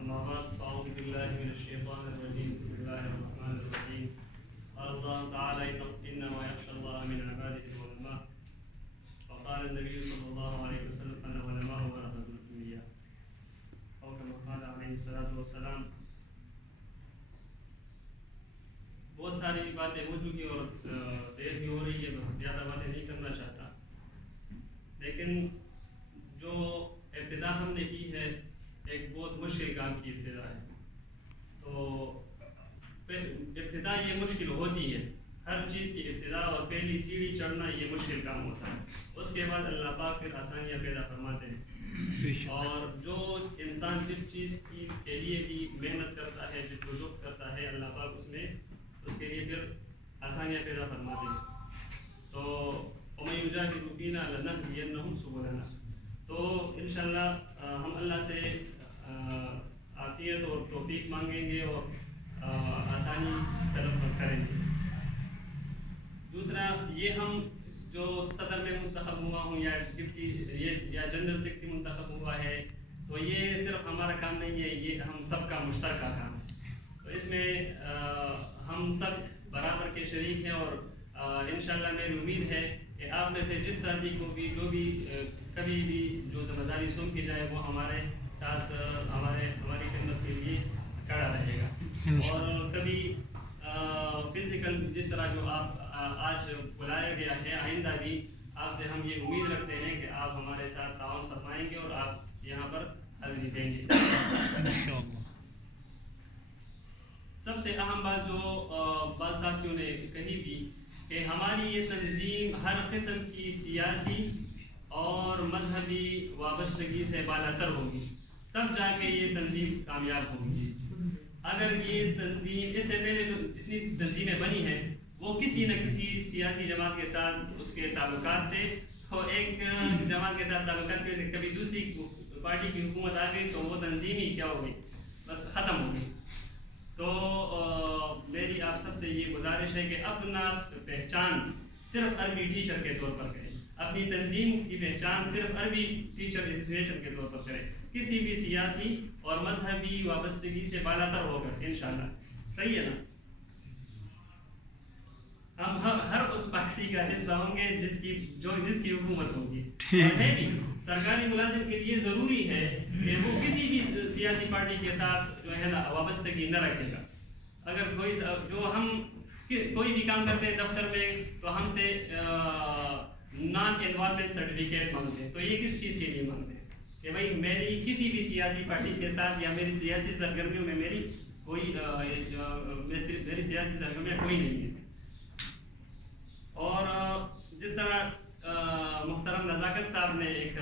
أما بعد فأعوذ بالله من الشيطان الرجيم بسم الله الرحمن الرحيم قال الله تعالى إنما يخشى الله من عباده العلماء وقال النبي صلى الله عليه وسلم أن العلماء ورثة الأنبياء أو كما قال عليه الصلاة والسلام. بہت ساری باتیں ہو چکی اور دیر بھی ہو رہی ہے، بس زیادہ باتیں نہیں کرنا چاہتا، لیکن جو ابتدا ہم نے کی ہے ایک بہت مشکل کام کی ابتدا ہے. تو ابتدا یہ مشکل ہوتی ہے، ہر چیز کی ابتدا اور پہلی سیڑھی چڑھنا یہ مشکل کام ہوتا ہے. اس کے بعد اللہ پاک پھر آسانیاں پیدا فرماتے ہیں، اور جو انسان جس چیز کے لیے بھی محنت کرتا ہے، جدوجہد کرتا ہے، اللہ پاک اس کے لیے پھر آسانیاں پیدا فرماتے ہیں. تو وَمَن يُجَاهِدُ فِينَا لَنَهْدِيَنَّهُمْ سُبُلَنَا. تو انشاءاللہ ہم اللہ سے عافیت اور توفیق مانگیں گے اور آسانی طلب کریں گے. دوسرا، یہ ہم جو صدر میں منتخب ہوا ہوں یا ڈپٹی یا جنرل سیکرٹری منتخب ہوا ہے، تو یہ صرف ہمارا کام نہیں ہے، یہ ہم سب کا مشترکہ کام ہے. تو اس میں ہم سب برابر کے شریک ہیں، اور انشاءاللہ میری امید ہے کہ آپ میں سے جس ساتھی کو بھی جو بھی کبھی بھی جو ذمہ داری سونپی کی جائے وہ ہمارے ساتھ ہماری خدمت کے لیے کھڑا رہے گا. اور کبھی فزیکل جس طرح جو آپ آج بلایا گیا ہے، آئندہ بھی آپ سے ہم یہ امید رکھتے ہیں کہ آپ ہمارے ساتھ تعاون فرمائیں گے اور آپ یہاں پر حاضری دیں گے. سب سے اہم بات جو بعض ساتھیوں نے کہی بھی کہ ہماری یہ تنظیم ہر قسم کی سیاسی اور مذہبی وابستگی سے بالاتر ہوگی، تب جا کے یہ تنظیم کامیاب ہوگی. اگر یہ تنظیم اس سے پہلے جو جتنی تنظیمیں بنی ہیں وہ کسی نہ کسی سیاسی جماعت کے ساتھ اس کے تعلقات تھے، تو ایک جماعت کے ساتھ تعلقات تھے، کبھی دوسری پارٹی کی حکومت آ گئی تو وہ تنظیم ہی کیا ہو گئی، بس ختم ہو گئی. تو میری آپ سب سے یہ گزارش ہے کہ اپنا پہچان صرف عربی ٹیچر کے طور پر کریں، اپنی تنظیم کی پہچان صرف عربی ٹیچر ایسوسیشن کے طور پر کریں، کسی بھی سیاسی اور مذہبی وابستگی سے بالاتر ہو کر انشاءاللہ. صحیح ہے نا؟ ہم ہر اس پارٹی کا حصہ ہوں گے جس کی حکومت ہوگی. اور ہے بھی سرکاری ملازم کے لیے ضروری ہے کہ وہ کسی بھی سیاسی پارٹی کے ساتھ جو ہے نا وابستگی نہ رکھے گا. اگر کوئی بھی کام کرتے ہیں دفتر میں تو ہم سے نان انوالومنٹ سرٹیفکیٹ مانگتے ہیں. تو یہ کس چیز کے لیے مانگتے ہیں کہ بھائی میری کسی بھی سیاسی پارٹی کے ساتھ یا میری سیاسی سرگرمیوں میں میری سیاسی سرگرمیاں کوئی نہیں ہے. اور جس طرح محترم نزاکت صاحب نے ایک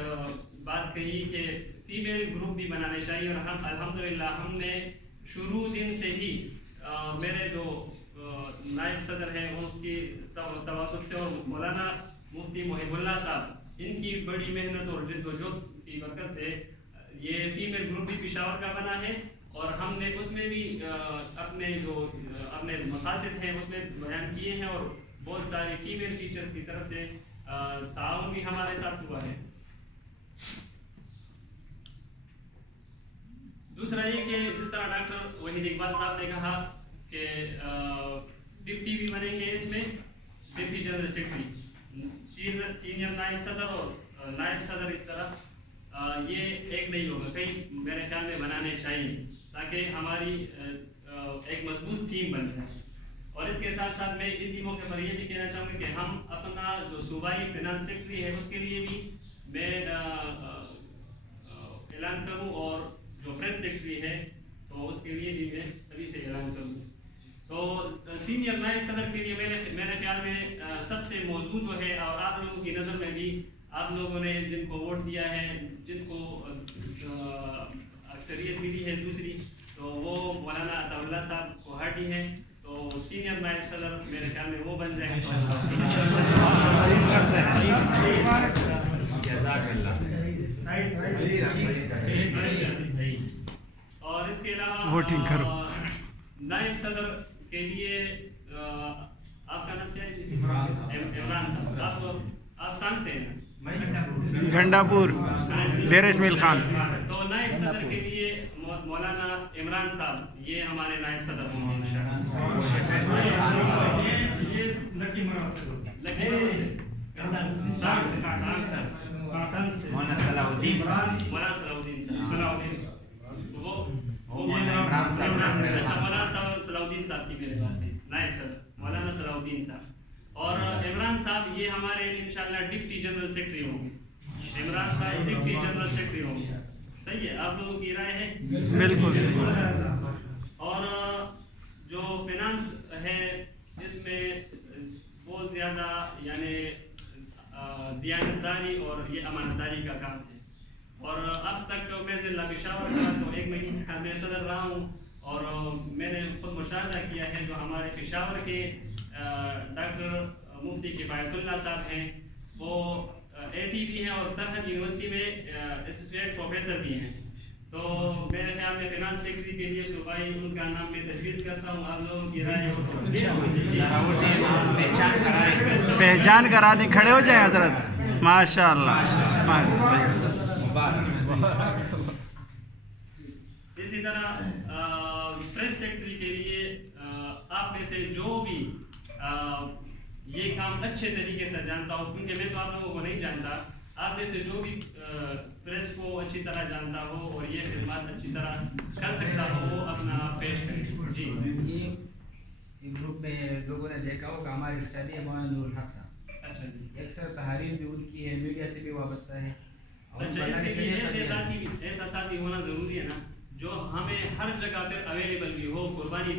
بات کہی کہ فیمیل گروپ بھی بنانے چاہیے، اور ہم الحمدللہ ہم نے شروع دن سے ہی میرے جو نائب صدر ہیں ان کی تواسط سے اور مولانا مفتی محب اللہ صاحب ان کی بڑی محنت اور جدوجہد کی برکت سے یہ فیمیل گروپ بھی پشاور کا بنا ہے. اور ہم نے اس میں بھی اپنے مقاصد ہیں اس میں بیان کیے ہیں، اور بہت ساری فیمیل ٹیچرز کی طرف سے تعاون بھی ہمارے ساتھ ہوا ہے. دوسرا یہ کہ جس طرح ڈاکٹر وحید اقبال صاحب نے کہا کہ ڈپٹی بھی بنیں گے، اس میں ڈپٹی جنرل سیکرٹری، سینئر نائب صدر اور نائب صدر، اس طرح یہ ایک نہیں ہوگا، کئی میرے خیال میں بنانے چاہیے تاکہ ہماری ایک مضبوط ٹیم بن جائے. اور اس کے ساتھ ساتھ میں اسی موقع پر یہ بھی کہنا چاہوں گا کہ ہم اپنا جو صوبائی فنانس سیکرٹری ہے اس کے لیے بھی میں اعلان کروں، اور جو پریس سیکرٹری ہے تو اس کے لیے بھی میں ابھی سے اعلان کروں. تو سینئر نائب صدر کے لیے میرے خیال میں سب سے موضوع جو ہے، اور آپ لوگوں کی نظر میں بھی آپ لوگوں نے جن کو ووٹ دیا ہے، جن کو اکثریت ملی ہے دوسری، تو وہ مولانا عطا اللہ صاحب کوہاٹی ہیں. تو سینئر نائب صدر میرے خیال میں وہ بن جائیں. اور اس کے علاوہ نائب صدر کے لیے آپ کا نام کیا ہے؟ عمران صاحب. آپ کہاں سے ہیں؟ گھنڈا پور ڈیرہ اسماعیل خان. تو نائب صدر کے لیے مولانا عمران صاحب یہ ہمارے نائب صدر ہوں گے انشاءاللہ. مولانا صلاح الدین صاحب. مولانا صلاح الدین صاحب مولانا صلاح الدین صاحب کی میرے بات ہے نائب صدر مولانا صلاح الدین صاحب. اور عمران صاحب یہ ہمارے انشاءاللہ ڈپٹی جنرل سیکرٹری ہوں گے. عمران صاحب ڈپٹی جنرل سیکرٹری ہوں گے. صحیح ہے, آپ لوگوں کی رائے ہے؟ بالکل صحیح. اور جو فائنانس ہے اس میں بہت زیادہ یعنی دیانتداری اور یہ امانتداری کا کام ہے. اور اب تک میں ضلع پشاور کا تو 1 مہینہ میں صدر رہا ہوں, اور میں نے خود مشاہدہ کیا ہے جو ہمارے پشاور کے ڈاکٹر مفتی کفایت اللہ صاحب ہیں, وہ AT بھی ہیں اور سرحد یونیورسٹی میں اسوسیٹ پروفیسر بھی ہیں. تو میرے خیال میں فائنانس سیکرٹری کے لیے صوبائی ان کا نام میں تجویز کرتا ہوں. آپ لوگوں کی رائے ہو تو پہچان کرا دیں, کھڑے ہو جائیں حضرت. ماشاء اللہ. اسی طرح پریس سیکرٹری کے لیے آپ میں سے جو بھی یہ کام اچھے طریقے سے جانتا ہو, کیونکہ میں تو آپ لوگوں کو نہیں جانتا, آپ میں سے جو بھی پریس کو اچھی طرح جانتا ہو اور یہ خدمات اچھی طرح کر سکتا ہو وہ اپنا پیش کرے. جی گروپ میں لوگوں نے دیکھا ہو کہ ہمارے ساتھی ہے مولانا نور الحق صاحب. اچھا جی. اکثر تحریر بھی ان کی ہے, میڈیا سے بھی وابستہ ہے. اچھا, اس کے لیے ایسا ساتھی ہونا ضروری ہے نا جو ہمیں ہر جگہ پہ اویلیبل بھی ہو, قربانی